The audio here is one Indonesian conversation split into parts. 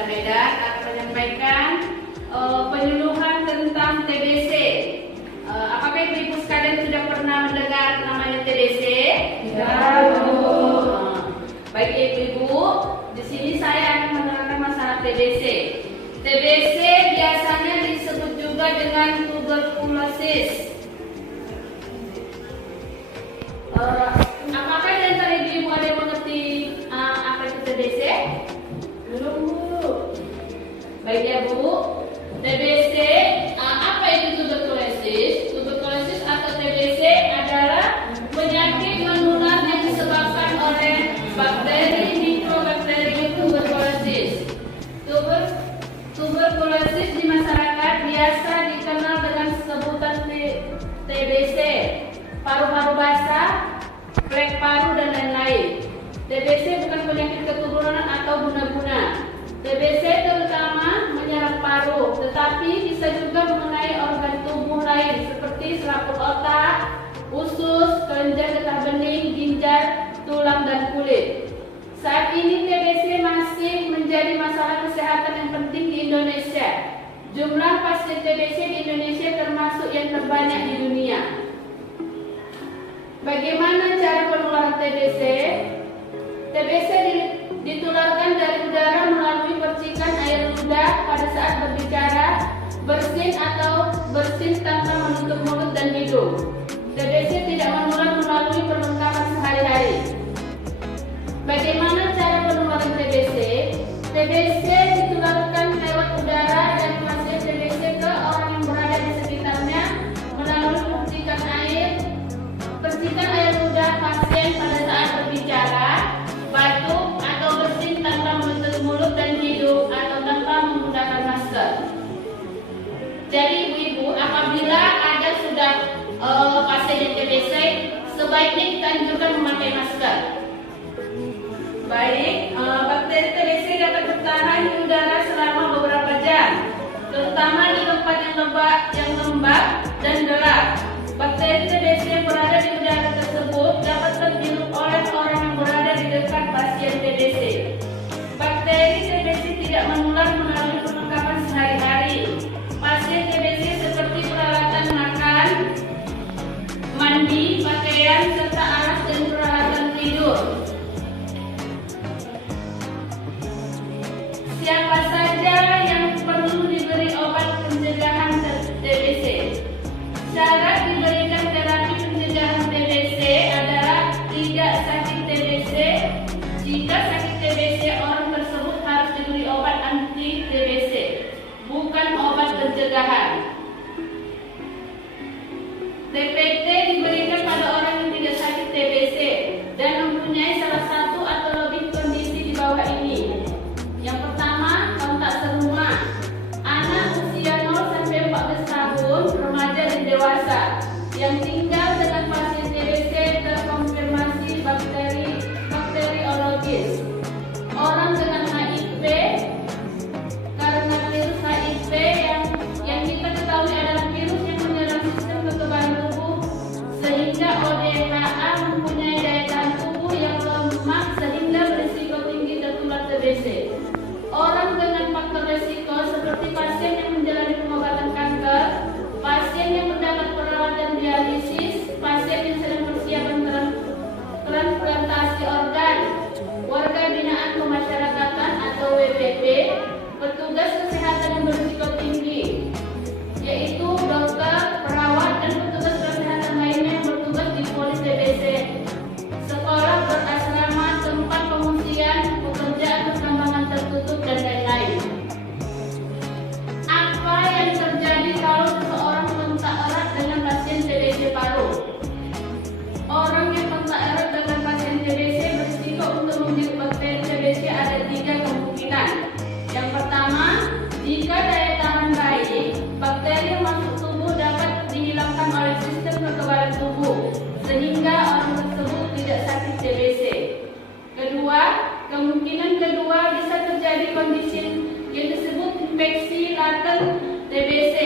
Kota Medan akan menyampaikan penyuluhan tentang TBC. Apakah ibu-ibu sekalian sudah pernah mendengar namanya TBC? Ya, Bu. Baik ibu-ibu, di sini saya akan menerangkan masalah TBC. TBC biasanya disebut juga dengan tuberkulosis. Apakah di antara ibu-ibu ada yang mengerti apa itu TBC? Belum, Bu. Baik ya Bu. TBC, apa itu tuberkulosis? Tuberkulosis atau TBC adalah penyakit menular yang disebabkan oleh bakteri mikrobakteri tuberkulosis. Tuberkulosis di masyarakat biasa dikenal dengan sebutan TBC, paru-paru basah, flek paru dan lain-lain. TBC bukan penyakit keturunan atau guna-guna. TBC terutama menyerang paru, tetapi bisa juga mengenai organ tubuh lain seperti selaput otak, usus, kelenjar getah bening, ginjal, tulang dan kulit. Saat ini TBC masih menjadi masalah kesehatan yang penting di Indonesia. Jumlah pasien TBC di Indonesia termasuk yang terbanyak di dunia. Bagaimana cara penularan TBC? TBC ditularkan dari udara melalui percikan air ludah pada saat berbicara, bersin atau bersin tanpa menutup mulut dan hidung. TBC tidak menular melalui perlengkapan sehari-hari. Bagaimana cara penularan TBC? TBC ditularkan lewat udara dari pasien TBC ke orang yang berada di sekitarnya melalui percikan air ludah pasien pada saat berbicara, batuk atau bersin tanpa menutup mulut dan hidung atau tanpa menggunakan masker. Jadi ibu-ibu, apabila ada sudah pasien yang TBC, sebaiknya kita anjurkan memakai masker. Baik, bakteri TBC dapat bertahan di udara selama beberapa jam, terutama di tempat yang lembab dan gelap. Bakteri TBC yang berada di udara tersebut dapat terhirup oleh orang yang berada di dekat pasien TBC. Bakteri TBC tidak menular melalui perlengkapan sehari-hari. Pasien TBC seperti peralatan makan, mandi, pakaian, serta alas dan peralatan tidur. Siapa saja yang perlu diberi obat pencegahan TBC? Syarat diberikan terapi pencegahan TBC adalah tidak sakit TBC. Jika sakit TBC, orang tersebut harus diberi obat anti TBC, bukan obat pencegahan. TPT diberikan pada orang yang tidak sakit TBC dan mempunyai salah satu atau lebih kondisi di bawah ini. Yang pertama, kontak serumah. Anak usia 0 sampai 14 tahun, remaja dan dewasa yang tinggal dengan pasien TBC terkonfirmasi bakteriologis. Orang dengan HIV, karena virus HIV yang kita ketahui adalah virus yang menyerang sistem kekebalan tubuh, sehingga ODHA mempunyai daya tahan tubuh yang lemah sehingga berisiko tinggi tertular TBC. Orang dengan faktor risiko seperti pasien yang menjalani pengobatan kanker, pasien yang mendapat perawatan dialisis, pasien yang sedang persiapan transplantasi organ, warga binaan pemasyarakatan atau WBP, petugas kesehatan yang berisiko tinggi, yaitu dokter, perawat, dan petugas kesehatan lainnya yang bertugas di polis TBC, sekolah berasrama, tempat pengungsian, pekerjaan pertambangan tertutup, dan lain-lain. Apa yang terjadi kalau seseorang kontak erat dengan pasien TBC paru? Orang yang kontak erat dengan pasien TBC berisiko untuk menghirup bakteri TBC ada 3 kemungkinan. Yang pertama, jika daya tahan baik, bakteri yang masuk tubuh dapat dihilangkan oleh sistem kekebalan tubuh, sehingga orang tersebut tidak sakit TBC. Kedua, kemungkinan kedua bisa terjadi kondisi yang disebut infeksi laten TBC.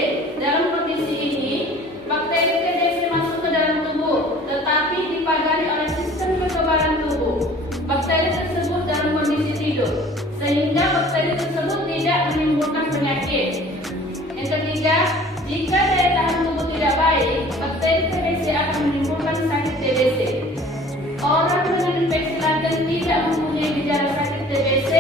Dalam kondisi ini, bakteri TBC masuk ke dalam tubuh, tetapi dipagari oleh sistem kekebalan tubuh. Bakteri tersebut dalam kondisi tidur, sehingga bakteri tersebut Jika daya tahan tubuh tidak baik, bakteri TBC akan menimbulkan sakit TBC. Orang dengan infeksi laten tidak mempunyai gejala sakit TBC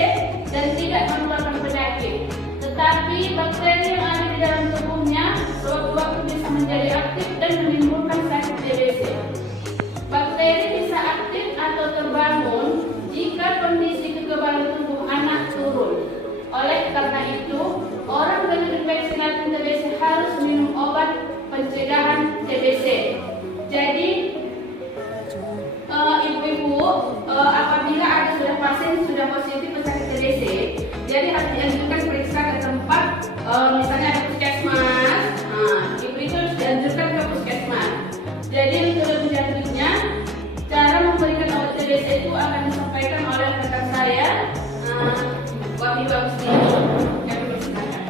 dan tidak menularkan penyakit. Tetapi bakteri yang ada di dalam tubuhnya sewaktu-waktu bisa menjadi aktif dan menimbulkan sakit TBC. Bakteri bisa aktif atau terbangun jika kondisi kekebalan tubuh anak turun. Oleh karena itu, orang dengan infeksi laten TBC harus minum obat pencegahan TBC. Jadi, ibu-ibu apabila ada pasien sudah positif penyakit TBC, jadi harus dianjurkan periksa ke tempat misalnya ada puskesmas. Ibu itu harus dianjurkan ke puskesmas. Jadi untuk lebih lanjutnya, cara memberikan obat TBC itu akan disampaikan oleh rekan saya, Wahyu Agustin. Kami persilakan.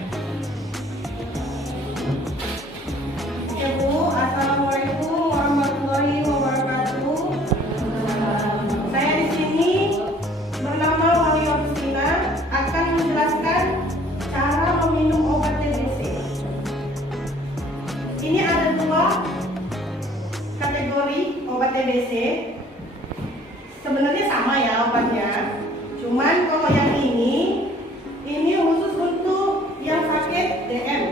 Ibu, assalamualaikum warahmatullahi wabarakatuh. Saya di sini bernama Wahyu Agustina akan menjelaskan cara meminum obat TBC. Ini ada dua kategori obat TBC. Sebenarnya sama ya obatnya. Cuman kalau yang ini khusus untuk yang sakit DM,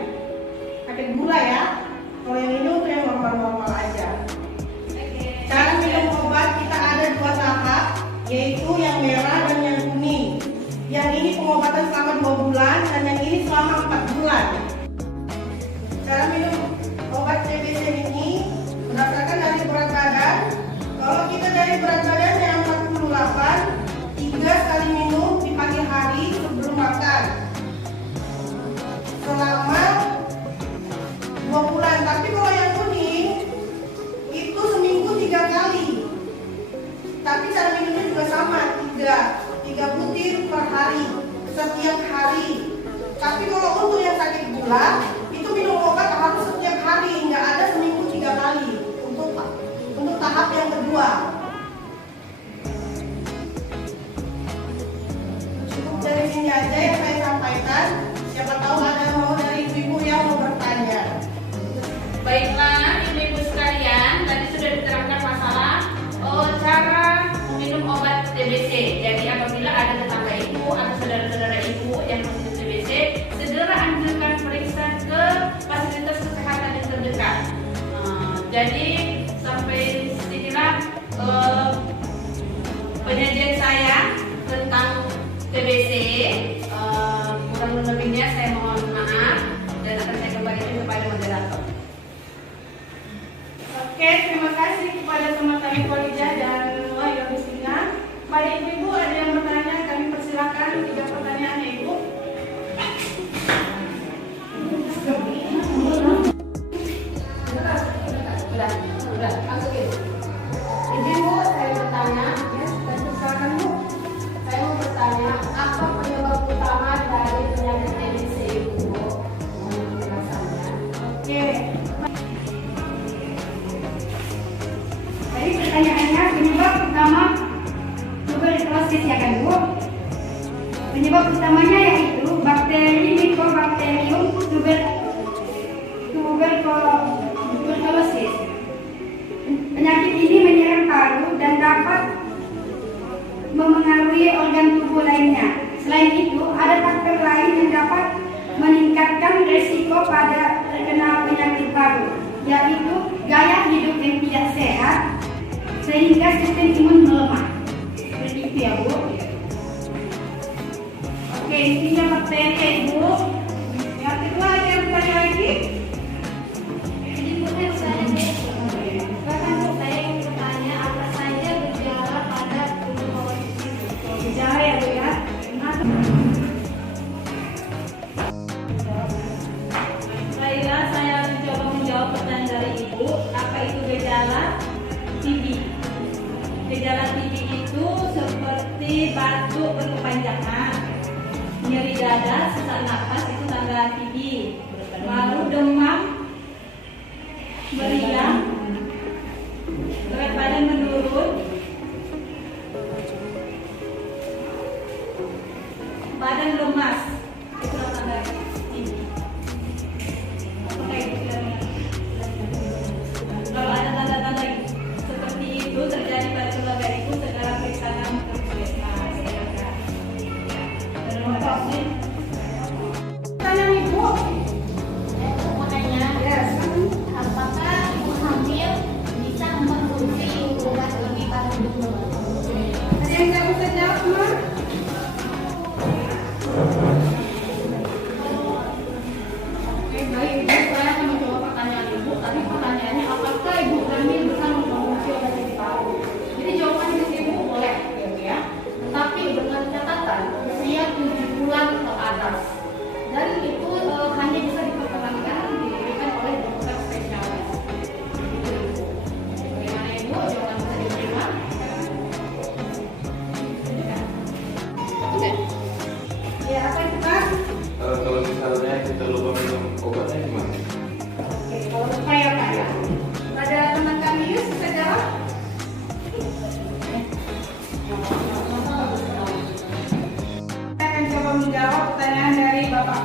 sakit gula ya. Kalau yang ini untuk yang normal-normal aja. Cara minum obat kita ada dua tahap, yaitu yang merah dan yang kuning. Yang ini pengobatan selama 2 bulan dan yang ini selama 4 bulan. Cara minum obat TBC ini berdasarkan dari berat badan. Kalau kita dari berat badan yang 48, 3 kali minum di pagi hari sebelum makan selama 2 bulan. Tapi kalau yang kuning itu seminggu 3 kali. Tapi cara minumnya juga sama, 3 butir per hari setiap hari. Tapi kalau untuk yang sakit gula itu minum obat harus setiap hari, nggak ada seminggu 3 kali untuk tahap yang kedua. Dari sini aja yang saya sampaikan. Siapa tahu ada mau dari ibu-ibu yang mau bertanya. Baiklah, ibu-ibu sekalian, tadi sudah diterangkan masalah cara meminum obat TBC. Jadi apabila ada tetangga ibu atau saudara-saudara ibu yang positif TBC, segera anjurkan periksa ke fasilitas kesehatan yang terdekat. Jadi sampai sinilah penyajian saya tentang TBC. Kurang lebihnya saya mohon maaf dan akan saya kembalikan kepada moderator. Oke, terima kasih kepada teman-teman Polija dan Wahyu Agustina. Baik ibu, ada yang bertanya, kami persilakan 3 pertanyaan ya ibu. Sudah, masukin. Ibu, saya bertanya, Ya, dan persilakan bu. saya mau bertanya, apa penyebab utama dari penyakit TBC ibu? Penjelasannya. Oke. Jadi pertanyaannya, penyebab utama tuberkulosis ya kan bu? Penyebab utamanya yaitu bakteri Mycobacterium tuberculosis. Penyakit ini menyerang paru dan dapat memengaruhi organ tubuh lainnya. Selain itu, ada faktor lain yang dapat meningkatkan resiko pada terkena penyakit paru, yaitu gaya hidup yang tidak sehat sehingga sistem imun melemah. Seperti itu ya bu. Oke, intinya bakteri ya ibu. Yang kedua ada yang bertanya lagi? Ibu saya bahkan saya ingin bertanya apa saja gejala pada tuberkulosis itu. Gejala ya bu ya. Baiklah, saya mencoba menjawab pertanyaan dari ibu. Apa itu gejala TB? Gejala TB itu seperti batuk berkepanjangan, nyeri dada, sesak napas, itu tanda TB. Lalu demam, meriang, berat badan menurun, badan lemas, itu tanda TB. Oke, yang nggak bisa jawab semua? Oke, baik Ibu, saya akan menjawab pertanyaan Ibu. Tadi pertanyaannya, apakah Ibu hamil bisa mengkonsumsi obat anti paru? Jadi jawabannya di sini boleh, ya. Tapi dengan catatan usia 7 bulan ke atas. Dan itu hanya bisa diperkenankan diberikan oleh dokter spesialis. Itu Ibu. Bagaimana Ibu? Jawaban bisa diterima? Oke. Ya, apa itu Kak? Kalau misalnya kita lupa minum obatnya gimana? Oke, kalau lupa ya Kak ya. Ada teman kami Yus bisa jawab? Saya akan coba menjawab pertanyaan dari Bapak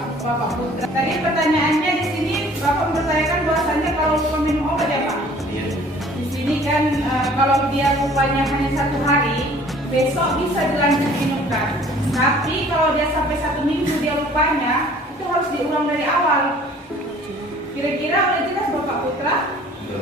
Putra. Tadi pertanyaannya di sini Bapak mempertanyakan bahwasannya kalau lupa minum obat ya Pak? Iya. Di sini kan kalau dia lupanya hanya 1 hari, besok bisa dilanjut minumkan. Tapi kalau dia sampai 1 minggu dia lupanya, itu harus diulang dari awal. Kira-kira udah jelas Bapak Putra? Udah.